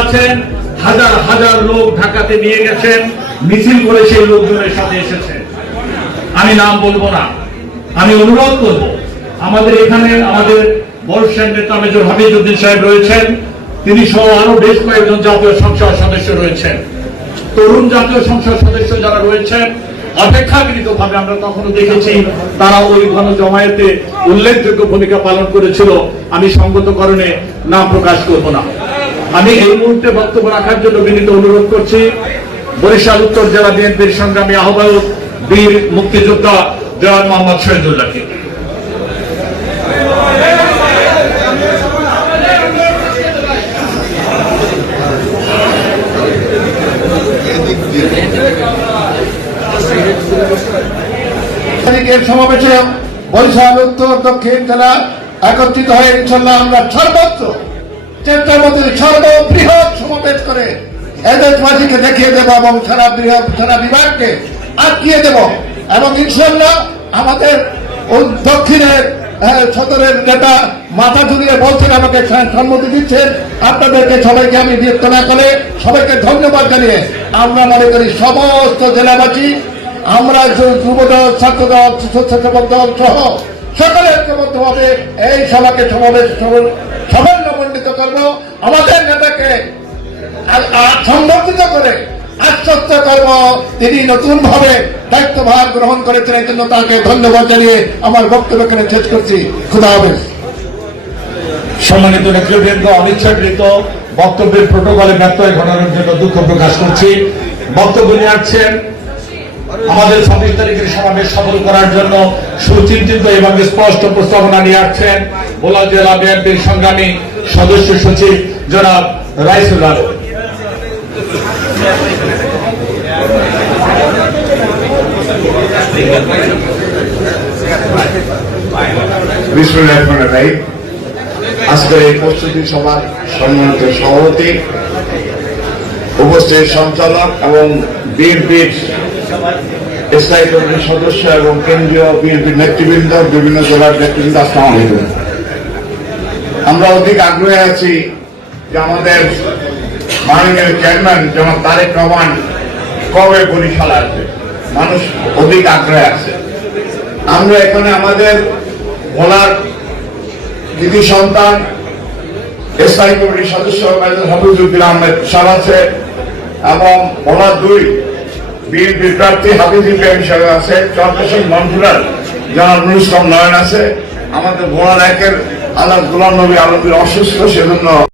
আছেন, হাজার হাজার লোক ঢাকাতে নিয়ে গেছেন, মিছিল করে সেই লোকজনের সাথে এসেছে। আমি নাম বলবো না, আমি অনুরোধ করব, আমাদের এখানে আমাদের বর্ষের নেতা মেজর হাফিজউদ্দিন সাহেব রয়েছেন, তিনি সহ আরো বেশ কয়েকজন জাতীয় সংসদ সদস্য রয়েছেন, তরুণ জাতীয় সংসদ সদস্য যারা রয়েছেন, অপেক্ষাকৃত ভাবে আমরা তখনও দেখেছি তারা ওই গণজমায়েতে উল্লেখযোগ্য ভূমিকা পালন করেছিল। আমি সঙ্গত কারণে নাম প্রকাশ করব না। আমি এই মুহূর্তে বক্তব্য রাখার জন্য বিনীত অনুরোধ করছি বরিশাল উত্তর জেলা বিএনপির সংগ্রামী আহ্বায়ক বীর মুক্তিযোদ্ধা জওয়ান মোহাম্মদ শহীদুল্লাহকে। সমাবেশে বরিশাল উত্তর দক্ষিণ জেলা একত্রিত হয়ে ইনশাল্লাহ আমরা সর্বত্র চেষ্টার মধ্যে সর্ববৃহৎ সমাবেশ করে এদেশবাসীকে দেখিয়ে দেব এবং সারা বিভাগকে আটকিয়ে দেব এবং ইনশাল্লাহ আমাদের দক্ষিণের সদরের নেতা মাথা ঝুলিয়ে বলছেন, আমাকে সম্মতি দিচ্ছেন। আপনাদেরকে সবাইকে আমি বিরক্ত না করে সবাইকে ধন্যবাদ জানিয়ে আমরা মনে করি সমস্ত জেলাবাসী, আমরা যুবদল, ছাত্রদল, স্বেচ্ছাসেবক দল সহ সকলে ঐক্যবদ্ধভাবে এই সভাকে সাফল্যমণ্ডিত করব। আমাদের নেতাকে সংবর্ধিত করে আশ্বস্ত করব তিনি নতুন ভাবে দায়িত্বভার গ্রহণ করেছেন। এই জন্য তাকে ধন্যবাদ জানিয়ে আমার বক্তব্য এখানে শেষ করছি। খুদা হাফেজ। সম্মানিত নেতৃবৃন্দ, অনিচ্ছাকৃত বক্তব্যের প্রোটোকলে ব্যত্যয় ঘটানোর জন্য দুঃখ প্রকাশ করছি। বক্তব্য নিয়ে আসছেন আমাদের 26 তারিখের সমাবেশ সফল করার জন্য সুচিন্তিত এবং স্পষ্ট প্রস্তাবনা নিয়ে আসছেন ভোলা জেলা বিএনপির সংগ্রামী সদস্য সচিব জনাব রাইসুল আলম। আজকের এই প্রস্তুতি সভার সম্মানিত সভাপতি, উপস্থিত সঞ্চালক এবং বিএনপির স্থায়ী কমিটির সদস্য এবং কেন্দ্রীয় বিএনপির নেতৃবৃন্দ, বিভিন্ন জেলার নেতৃবৃন্দ, আসসালামু আলাইকুম। আমরা অধিক আগ্রহে আছি যে আমাদের মাননীয় চেয়ারম্যান যেমন তারেক রহমান কবে বরিশাল আসবে, মানুষ অধিক আগ্রহে আছে। আমরা এখানে আমাদের ভোলার কৃতি সন্তান স্থায়ী কমিটির সদস্য মেজর হাফিজউদ্দিন আহমেদ সাহেব আছে এবং ভোলা 2 বিএনপি প্রার্থী হাফিজ ইব্রাহিম সাহেব আছে, চরপেশন মন্ত্রীর জনাব নুরুল ইসলাম নয়ন আছে। আমাদের ভোলার 1-এর আল্লাহ গোলাম নবী আলমগীর অসুস্থ, সেজন্য